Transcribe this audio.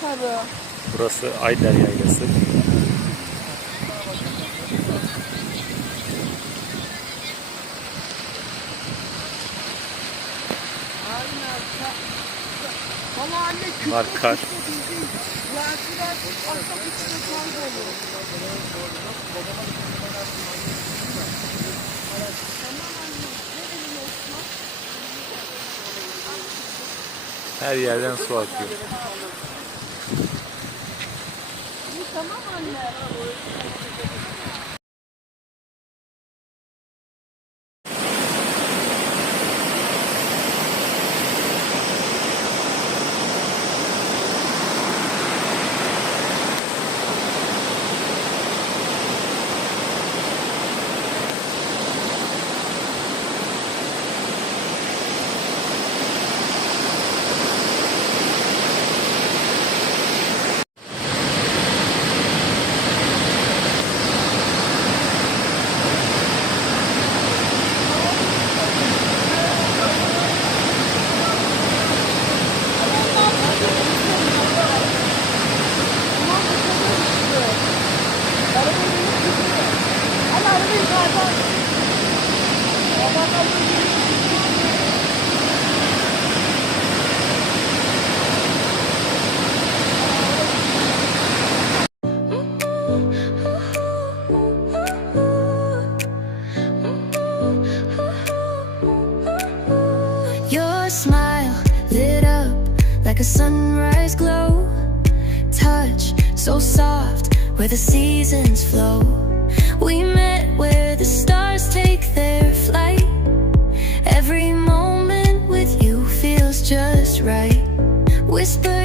Sarı. Burası Ayder Yaylası. Aynen. Ama anne küçük. Bunlar kar. Verdiler. Atmak içine kayboluyor. Tamam anne. Verelim Osman. Her yerden su akıyor. İyi tamam anne. Your smile lit up like a sunrise glow. Touch so soft where the seasons flow. We met where the stars take their flight. Every moment with you feels just right. Whisper